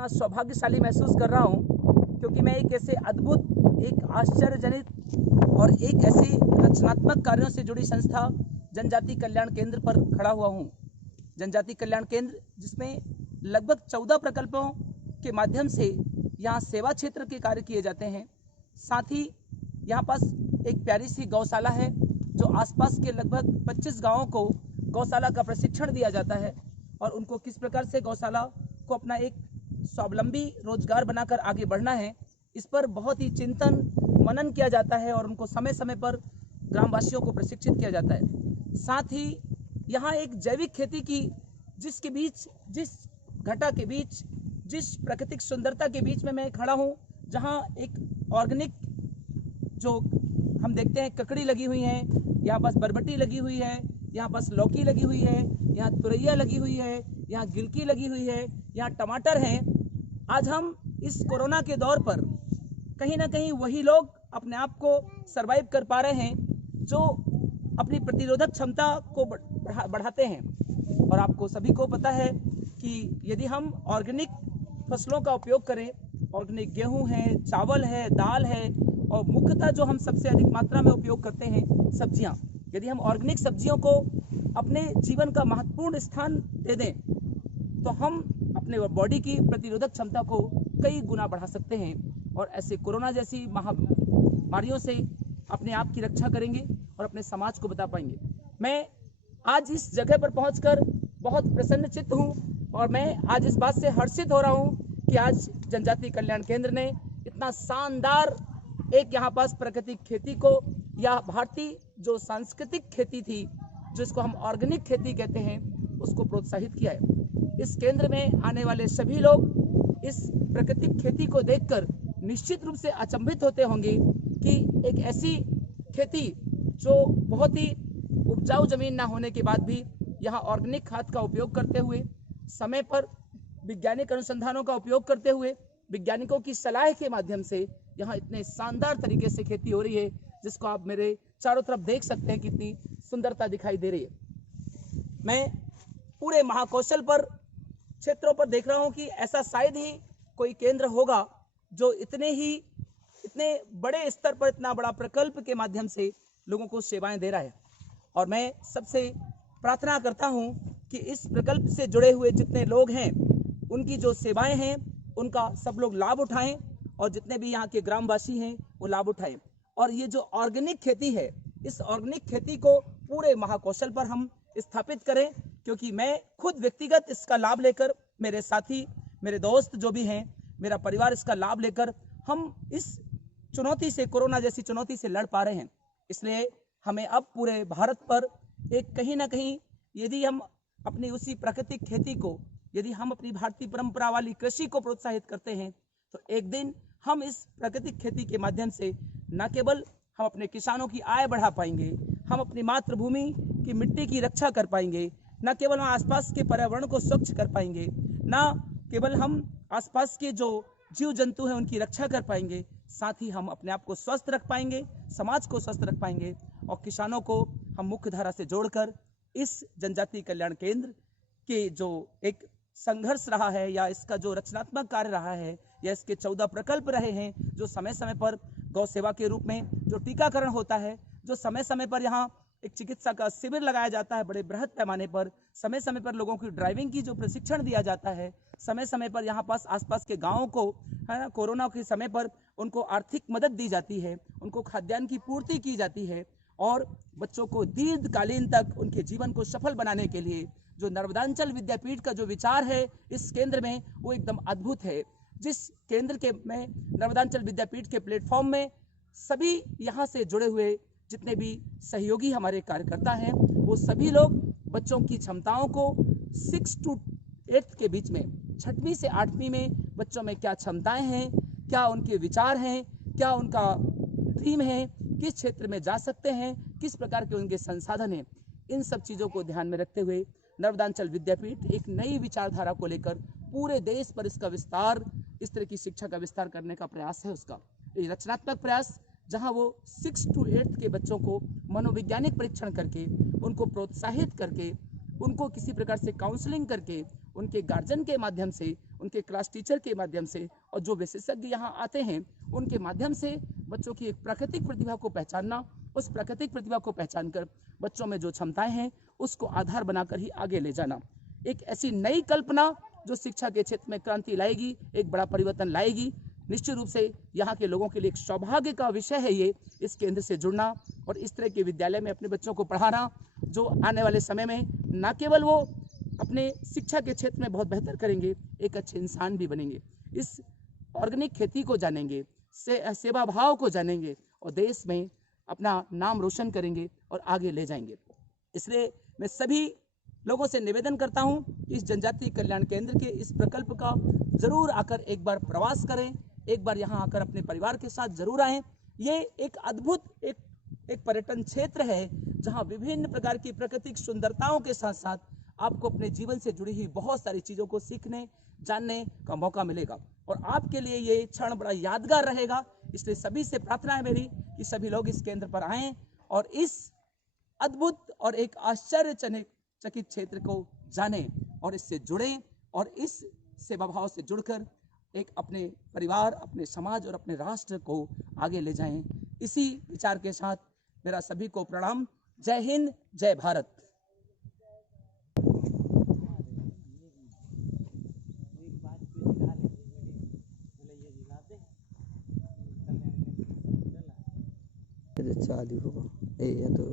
इतना सौभाग्यशाली महसूस कर रहा हूँ क्योंकि मैं एक ऐसे अद्भुत, एक आश्चर्यजनित और एक ऐसी रचनात्मक कार्यों से जुड़ी संस्था जनजाति कल्याण केंद्र पर खड़ा हुआ हूँ। जनजाति कल्याण केंद्र जिसमें लगभग 14 प्रकल्पों के माध्यम से यहाँ सेवा क्षेत्र के कार्य किए जाते हैं। साथ ही यहाँ पास एक प्यारी सी गौशाला है जो आसपास के लगभग 25 गांवों को गौशाला का प्रशिक्षण दिया जाता है और उनको किस प्रकार से गौशाला को अपना एक स्वावलंबी रोजगार बनाकर आगे बढ़ना है, इस पर बहुत ही चिंतन मनन किया जाता है और उनको समय समय पर ग्रामवासियों को प्रशिक्षित किया जाता है। साथ ही यहाँ एक जैविक खेती की जिसके बीच, जिस घटा के बीच, जिस प्राकृतिक सुंदरता के बीच में मैं खड़ा हूँ, जहाँ एक ऑर्गेनिक जो हम देखते हैं ककड़ी लगी हुई है, यहाँ पास बरबटी लगी हुई है, यहाँ पास लौकी लगी हुई है, यहाँ तुरैया लगी हुई है, यहाँ गिलकी लगी हुई है, यहाँ टमाटर हैं। आज हम इस कोरोना के दौर पर कहीं ना कहीं वही लोग अपने आप को सरवाइव कर पा रहे हैं जो अपनी प्रतिरोधक क्षमता को बढ़ाते हैं। और आपको सभी को पता है कि यदि हम ऑर्गेनिक फसलों का उपयोग करें, ऑर्गेनिक गेहूं है, चावल है, दाल है और मुख्यतः जो हम सबसे अधिक मात्रा में उपयोग करते हैं सब्जियां, यदि हम ऑर्गेनिक सब्जियों को अपने जीवन का महत्वपूर्ण स्थान दे दें तो हम अपने बॉडी की प्रतिरोधक क्षमता को कई गुना बढ़ा सकते हैं और ऐसे कोरोना जैसी महामारियों से अपने आप की रक्षा करेंगे और अपने समाज को बता पाएंगे। मैं आज इस जगह पर पहुंचकर बहुत प्रसन्नचित्त हूं और मैं आज इस बात से हर्षित हो रहा हूं कि आज जनजाति कल्याण केंद्र ने इतना शानदार एक यहाँ पास प्राकृतिक खेती को या भारतीय जो सांस्कृतिक खेती थी जिसको हम ऑर्गेनिक खेती कहते हैं उसको प्रोत्साहित किया है। इस केंद्र में आने वाले सभी लोग इस प्राकृतिक खेती को देखकर निश्चित रूप से अचंभित होते होंगे कि एक ऐसी खेती जो बहुत ही उपजाऊ जमीन ना होने के बाद भी यहाँ ऑर्गेनिक खाद का उपयोग करते हुए, समय पर वैज्ञानिक अनुसंधानों का उपयोग करते हुए, वैज्ञानिकों की सलाह के माध्यम से यहाँ इतने शानदार तरीके से खेती हो रही है जिसको आप मेरे चारों तरफ देख सकते हैं कितनी सुंदरता दिखाई दे रही है। मैं पूरे महाकौशल पर क्षेत्रों पर देख रहा हूँ कि ऐसा शायद ही कोई केंद्र होगा जो इतने बड़े स्तर पर इतना बड़ा प्रकल्प के माध्यम से लोगों को सेवाएं दे रहा है। और मैं सबसे प्रार्थना करता हूँ कि इस प्रकल्प से जुड़े हुए जितने लोग हैं उनकी जो सेवाएं हैं उनका सब लोग लाभ उठाएं और जितने भी यहाँ के ग्रामवासी हैं वो लाभ उठाएं। और ये जो ऑर्गेनिक खेती है, इस ऑर्गेनिक खेती को पूरे महाकौशल पर हम स्थापित करें, क्योंकि मैं खुद व्यक्तिगत इसका लाभ लेकर, मेरे साथी, मेरे दोस्त जो भी हैं, मेरा परिवार इसका लाभ लेकर हम इस चुनौती से, कोरोना जैसी चुनौती से लड़ पा रहे हैं। इसलिए हमें अब पूरे भारत पर एक कहीं ना कहीं यदि हम अपनी उसी प्राकृतिक खेती को, यदि हम अपनी भारतीय परंपरा वाली कृषि को प्रोत्साहित करते हैं तो एक दिन हम इस प्राकृतिक खेती के माध्यम से न केवल हम अपने किसानों की आय बढ़ा पाएंगे, हम अपनी मातृभूमि की मिट्टी की रक्षा कर पाएंगे, न केवल हम आसपास के पर्यावरण को स्वच्छ कर पाएंगे, न केवल हम आसपास के जो जीव जंतु हैं उनकी रक्षा कर पाएंगे, साथ ही हम अपने आप को स्वस्थ रख पाएंगे, समाज को स्वस्थ रख पाएंगे और किसानों को हम मुख्य धारा से जोड़कर इस जनजाति कल्याण केंद्र के जो एक संघर्ष रहा है या इसका जो रचनात्मक कार्य रहा है या इसके 14 प्रकल्प रहे हैं, जो समय समय पर गौ सेवा के रूप में जो टीकाकरण होता है, जो समय समय पर यहाँ एक चिकित्सा का शिविर लगाया जाता है बड़े बृहद पैमाने पर, समय समय पर लोगों की ड्राइविंग की जो प्रशिक्षण दिया जाता है, समय समय पर यहाँ पास आसपास के गाँवों को है ना कोरोना के समय पर उनको आर्थिक मदद दी जाती है, उनको खाद्यान्न की पूर्ति की जाती है और बच्चों को दीर्घकालीन तक उनके जीवन को सफल बनाने के लिए जो नर्मदांचल विद्यापीठ का जो विचार है इस केंद्र में वो एकदम अद्भुत है। जिस केंद्र के में नर्मदांचल विद्यापीठ के प्लेटफॉर्म में सभी यहाँ से जुड़े हुए जितने भी सहयोगी हमारे कार्यकर्ता हैं वो सभी लोग बच्चों की क्षमताओं को 6 to 8 के बीच में, 6वीं से 8वीं में बच्चों में क्या क्षमताएं हैं, क्या उनके विचार हैं, क्या उनका ड्रीम है, किस क्षेत्र में जा सकते हैं, किस प्रकार के उनके संसाधन हैं, इन सब चीज़ों को ध्यान में रखते हुए नर्मदांचल विद्यापीठ एक नई विचारधारा को लेकर पूरे देश पर इसका विस्तार, इस तरह की शिक्षा का विस्तार करने का प्रयास है उसका। ये रचनात्मक प्रयास जहां वो 6 to 8 के बच्चों को मनोवैज्ञानिक परीक्षण करके, उनको प्रोत्साहित करके, उनको किसी प्रकार से काउंसलिंग करके, उनके गार्जियन के माध्यम से उनके क्लास टीचर के माध्यम से और जो विशेषज्ञ यहाँ आते हैं उनके माध्यम से बच्चों की एक प्राकृतिक प्रतिभा को पहचानना, उस प्राकृतिक प्रतिभा को पहचान कर बच्चों में जो क्षमताएं हैं उसको आधार बनाकर ही आगे ले जाना। एक ऐसी नई कल्पना जो शिक्षा के क्षेत्र में क्रांति लाएगी, एक बड़ा परिवर्तन लाएगी। निश्चित रूप से यहाँ के लोगों के लिए एक सौभाग्य का विषय है ये, इस केंद्र से जुड़ना और इस तरह के विद्यालय में अपने बच्चों को पढ़ाना, जो आने वाले समय में न केवल वो अपने शिक्षा के क्षेत्र में बहुत बेहतर करेंगे, एक अच्छे इंसान भी बनेंगे, इस ऑर्गेनिक खेती को जानेंगे, सेवा भाव को जानेंगे और देश में अपना नाम रोशन करेंगे और आगे ले जाएंगे। इसलिए मैं सभी लोगों से निवेदन करता हूं कि इस जनजातीय कल्याण केंद्र के इस प्रकल्प का जरूर आकर एक बार प्रवास करें, एक बार यहाँ आकर अपने परिवार के साथ जरूर आएं। ये एक अद्भुत एक पर्यटन क्षेत्र है जहाँ विभिन्न प्रकार की प्राकृतिक सुंदरताओं के साथ साथ आपको अपने जीवन से जुड़ी हुई बहुत सारी चीज़ों को सीखने जानने का मौका मिलेगा और आपके लिए ये क्षण बड़ा यादगार रहेगा। इसलिए सभी से प्रार्थना है मेरी कि सभी लोग इस केंद्र पर आएं और इस अद्भुत और एक आश्चर्यचकित क्षेत्र को जानें और इससे जुड़ें और इस सेवा भाव से जुड़कर एक अपने परिवार, अपने समाज और अपने राष्ट्र को आगे ले जाएं। इसी विचार के साथ मेरा सभी को प्रणाम। जय हिंद, जय भारत। चालू होगा।